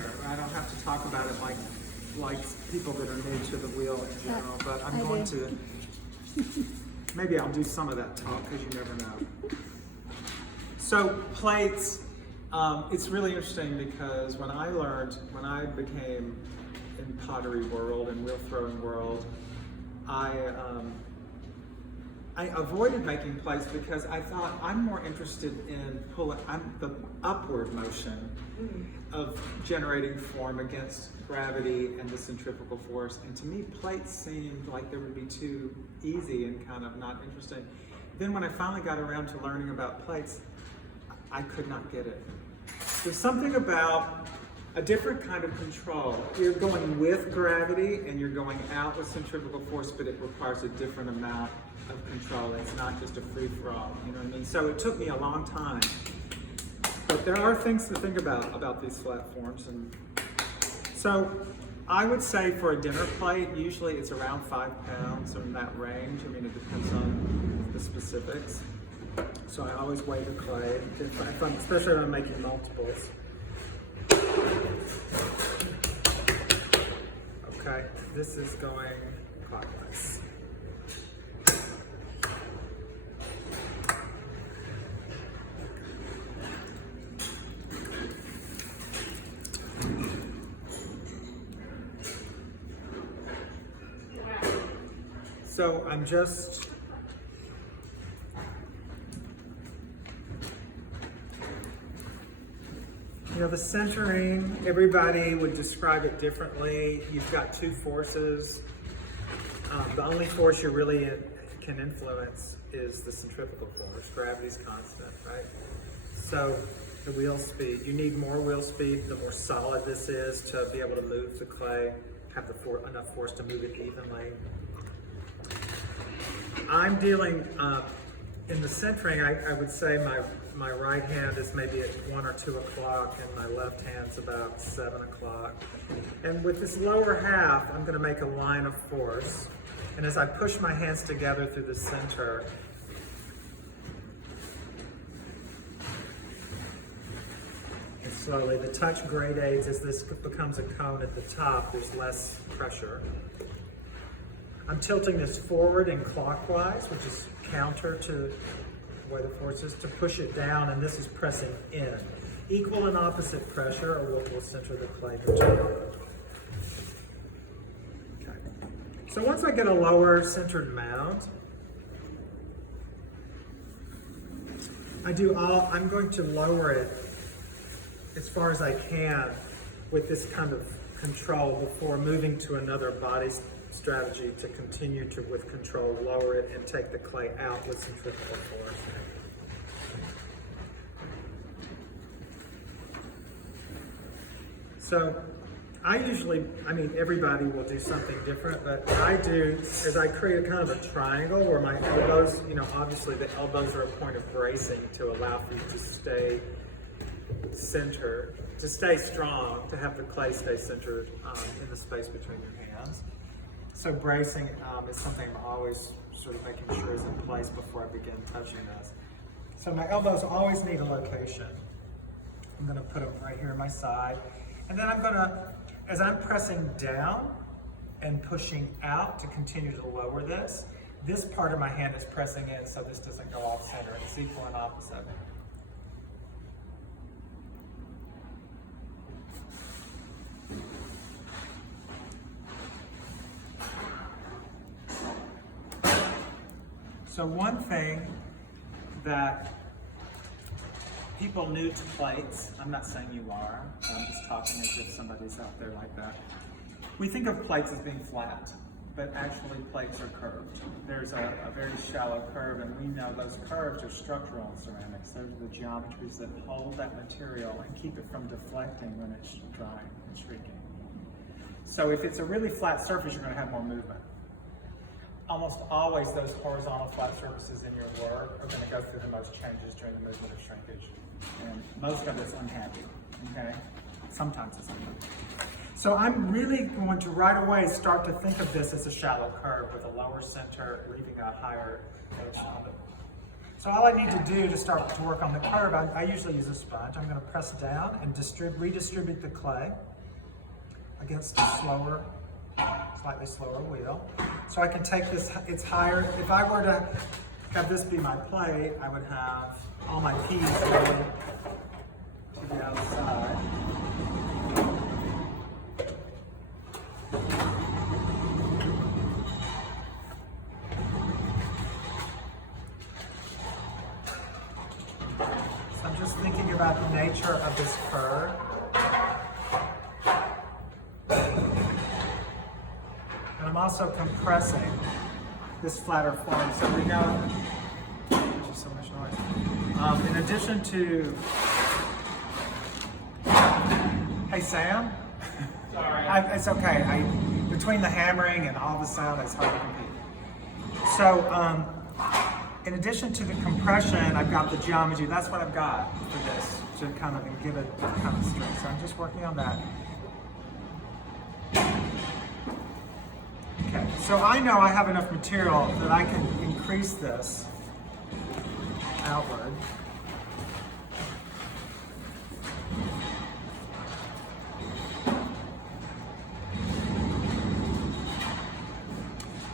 there. I don't have to talk about it like people that are new to the wheel in general, but I'm I going do. to, maybe I'll do some of that talk because you never know. So plates, it's really interesting because when I became in pottery world and wheel throwing world, I avoided making plates because I thought I'm more interested in the upward motion of generating form against gravity and the centrifugal force. And to me, plates seemed like they would be too easy and kind of not interesting. Then when I finally got around to learning about plates, I could not get it. There's something about a different kind of control. You're going with gravity and you're going out with centrifugal force, but it requires a different amount of control. It's not just a free-for-all, you know what I mean? So it took me a long time. But there are things to think about these flat forms. And so I would say for a dinner plate, usually it's around 5 pounds or in that range. I mean, it depends on the specifics. So I always weigh the clay, especially when I'm making multiples. Okay, this is going clockwise. So I'm just the centering, everybody would describe it differently. You've got two forces. The only force you really can influence is the centrifugal force. Gravity's constant, right? So the wheel speed, you need more wheel speed the more solid this is to be able to move the clay, have enough force to move it evenly. I'm dealing, in the centering, I would say my right hand is maybe at 1 or 2 o'clock and my left hand's about 7 o'clock. And with this lower half, I'm going to make a line of force. And as I push my hands together through the center, and slowly, the touch gradates as this becomes a cone at the top, there's less pressure. I'm tilting this forward and clockwise, which is counter to the way the force is, to push it down, and this is pressing in. Equal and opposite pressure, or we'll center the clay material. Okay. So once I get a lower centered mound, I'm going to lower it as far as I can with this kind of control before moving to another body strategy to continue to, with control, lower it and take the clay out with centrifugal force. So everybody will do something different, but what I do is I create a kind of a triangle where my elbows, obviously the elbows are a point of bracing to allow for you to stay centered, to stay strong, to have the clay stay centered in the space between your hands. So bracing is something I'm always sort of making sure is in place before I begin touching this. So my elbows always need a location. I'm going to put them right here on my side. And then I'm going to, as I'm pressing down and pushing out to continue to lower this part of my hand is pressing in so this doesn't go off center. It's equal and opposite. So one thing that people new to plates, I'm not saying you are, I'm just talking as if somebody's out there like that. We think of plates as being flat, but actually plates are curved. There's a very shallow curve, and we know those curves are structural in ceramics. Those are the geometries that hold that material and keep it from deflecting when it's drying and shrinking. So if it's a really flat surface, you're going to have more movement. Almost always those horizontal flat surfaces in your work are going to go through the most changes during the movement of shrinkage. And most of it's unhappy, okay? Sometimes it's unhappy. So I'm really going to right away start to think of this as a shallow curve with a lower center, leaving a higher edge on it. So all I need to do to start to work on the curve, I usually use a sponge. I'm going to press down and redistribute the clay against a slightly slower wheel. So I can take this, it's higher. If I were to have this be my plate, I would have all my peas really to the outside. So I'm just thinking about the nature of this curve. And I'm also compressing this flatter form, so we know, there's just so much noise. In addition to, hey Sam? Sorry. It's okay, between the hammering and all the sound, it's hard to compete. So, in addition to the compression, I've got the geometry, that's what I've got for this, to kind of give it kind of strength. So I'm just working on that. Okay, so I know I have enough material that I can increase this outward.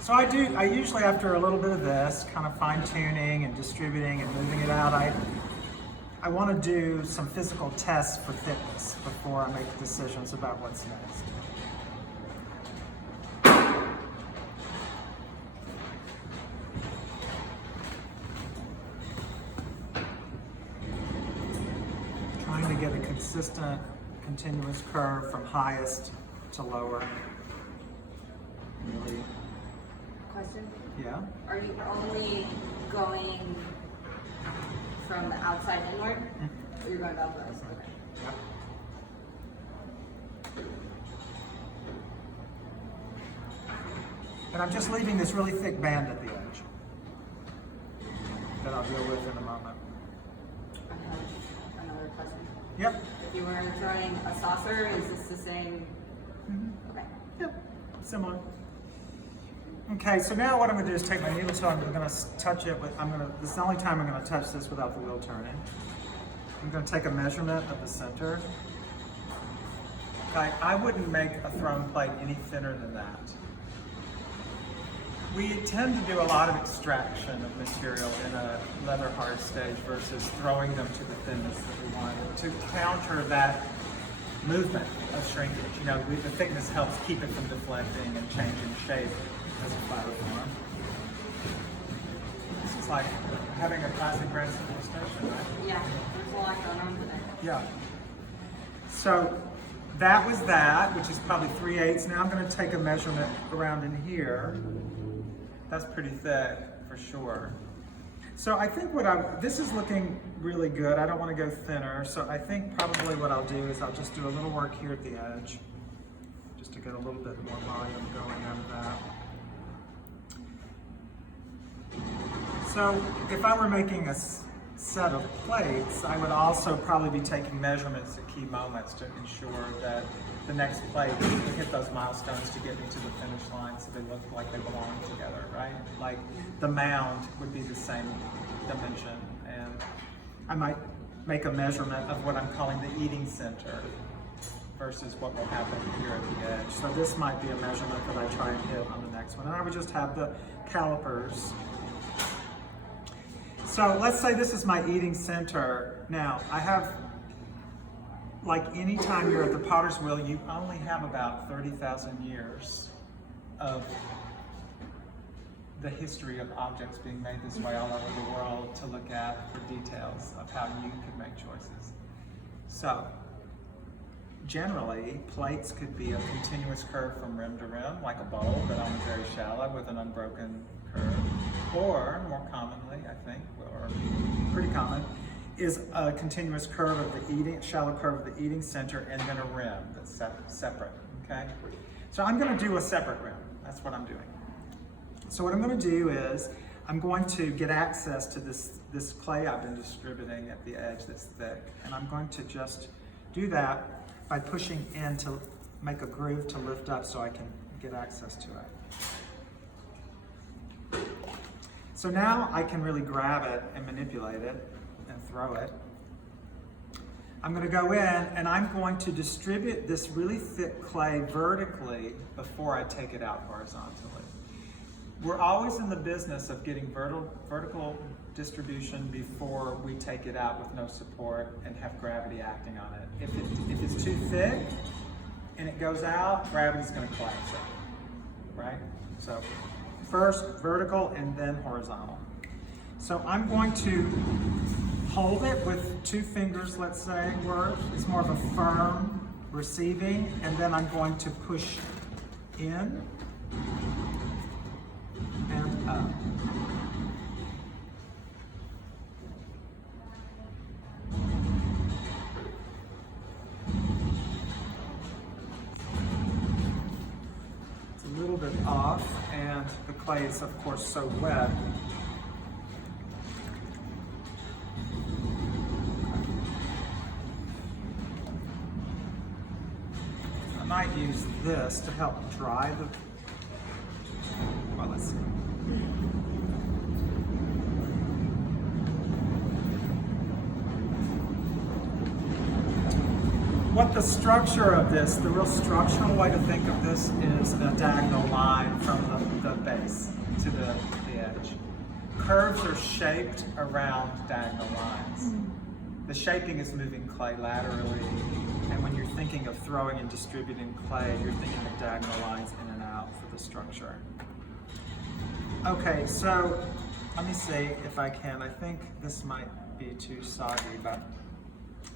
So I usually, after a little bit of this, kind of fine tuning and distributing and moving it out, I want to do some physical tests for thickness before I make decisions about what's next. Trying to get a consistent, continuous curve from highest to lower. Really. Question? Yeah. Are you only going from the outside inward? Or you're going both ways? Okay. Yeah. And I'm just leaving this really thick band at the edge that I'll deal with in a moment. I have another question. Yep. If you were throwing a saucer, is this the same? Mm-hmm. Okay. Yep. Similar. Okay, so now what I'm going to do is take my needle tool, I'm going to touch it with, this is the only time I'm going to touch this without the wheel turning. I'm going to take a measurement of the center. Okay, I wouldn't make a throne plate any thinner than that. We tend to do a lot of extraction of material in a leather hard stage versus throwing them to the thinness that we want to counter that movement of shrinkage. You know, the thickness helps keep it from deflecting and changing shape as a flatter form. This is like having a classic grand simple station, right? Yeah, there's a lot going on today. Yeah. So that was that, which is probably 3/8. Now I'm going to take a measurement around in here. That's pretty thick for sure. So I think this is looking really good. I don't want to go thinner. So I think probably what I'll do is I'll just do a little work here at the edge, just to get a little bit more volume going out of that. So if I were making a set of plates, I would also probably be taking measurements at key moments to ensure that the next plate will hit those milestones to get me to the finish line so they look like they belong together, right? Like the mound would be the same dimension, and I might make a measurement of what I'm calling the eating center versus what will happen here at the edge. So this might be a measurement that I try and hit on the next one. And I would just have the calipers. So let's say this is my eating center. Now, I have, like any time you're at the potter's wheel, you only have about 30,000 years of the history of objects being made this way all over the world to look at for details of how you could make choices. So, generally, plates could be a continuous curve from rim to rim, like a bowl, but only very shallow with an unbroken curve. Or, more commonly, I think, or pretty common, is a continuous curve of the shallow curve of the eating center, and then a rim that's separate, okay? So I'm gonna do a separate rim. That's what I'm doing. So what I'm gonna do is, I'm going to get access to this clay I've been distributing at the edge that's thick, and I'm going to just do that by pushing in to make a groove to lift up so I can get access to it. So now I can really grab it and manipulate it and throw it. I'm going to go in and I'm going to distribute this really thick clay vertically before I take it out horizontally. We're always in the business of getting vertical distribution before we take it out with no support and have gravity acting on it. If it's too thick and it goes out, gravity's going to collapse it, right? So first vertical and then horizontal. So I'm going to hold it with 2 fingers, let's say, worth. It's more of a firm receiving, and then I'm going to push in and up. It's a little bit off, and the clay is, of course, so wet. I might use this to help dry the, well, let's see. What the structure of this, the real structural way to think of this is a diagonal line from the base to the edge. Curves are shaped around diagonal lines. The shaping is moving clay laterally, and when you're thinking of throwing and distributing clay, you're thinking of diagonal lines in and out for the structure. Okay, so let me see if I can. I think this might be too soggy, but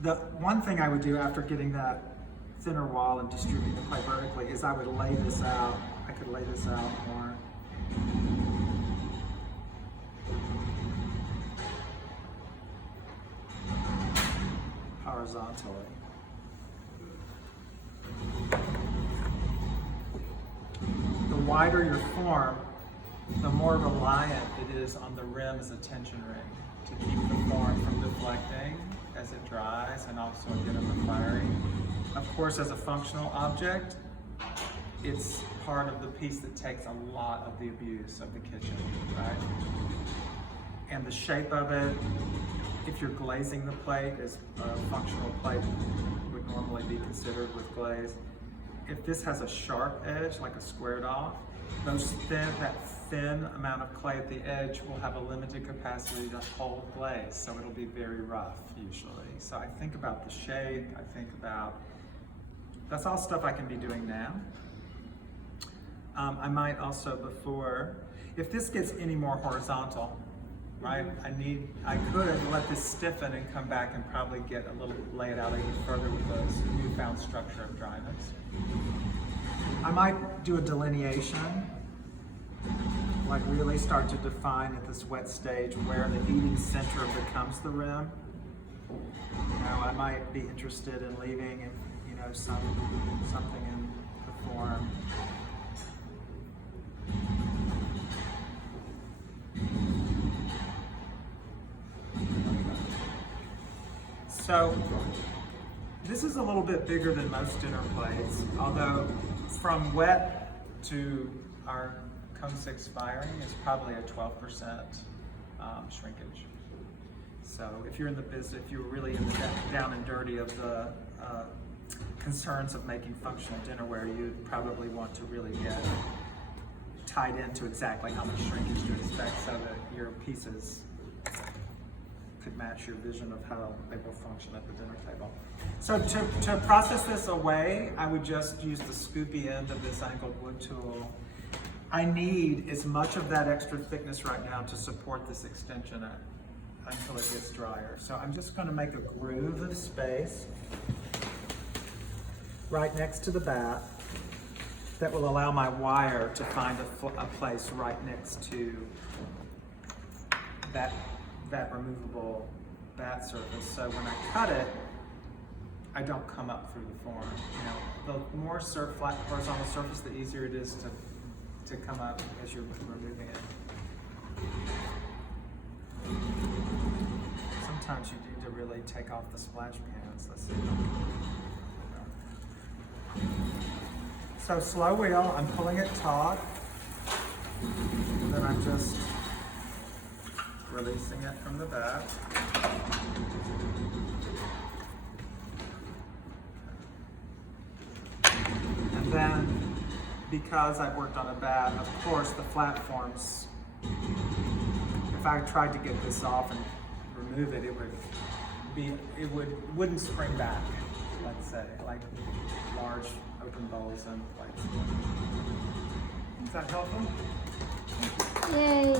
the one thing I would do after getting that thinner wall and distributing the clay vertically is I would lay this out. I could lay this out more. Horizontally. The wider your form, the more reliant it is on the rim as a tension ring to keep the form from deflecting as it dries and also get them firing. Of course, as a functional object, it's part of the piece that takes a lot of the abuse of the kitchen, right? And the shape of it, if you're glazing the plate, as a functional plate would normally be considered with glaze, if this has a sharp edge, like a squared off, that thin amount of clay at the edge will have a limited capacity to hold glaze, so it'll be very rough usually. So I think about the shape, I think about, that's all stuff I can be doing now. I might also if this gets any more horizontal, right? I could let this stiffen and come back and probably lay it out even further with this newfound structure of dryness. I might do a delineation, like really start to define at this wet stage where the eating center becomes the rim. I might be interested in leaving, something in the form. So this is a little bit bigger than most dinner plates, although from wet to our cone 6 firing is probably a 12% shrinkage. So if you're in the business, if you're really in the down and dirty of the concerns of making functional dinnerware, you'd probably want to really get tied into exactly how much shrinkage to expect so that your pieces could match your vision of how they will function at the dinner table. So to process this away, I would just use the scoopy end of this angled wood tool. I need as much of that extra thickness right now to support this extension until it gets drier. So I'm just going to make a groove of space right next to the bat that will allow my wire to find a place right next to that removable bat surface. So when I cut it, I don't come up through the form. The more flat horizontal surface, the easier it is to come up as you're removing it. Sometimes you need to really take off the splash pans. Let's see. So slow wheel, I'm pulling it taut, and then I'm just releasing it from the bat. And then, because I've worked on a bat, of course the flat forms, if I tried to get this off and remove it, wouldn't spring back, let's say, like large open bowls and plates. Is that helpful? Yay.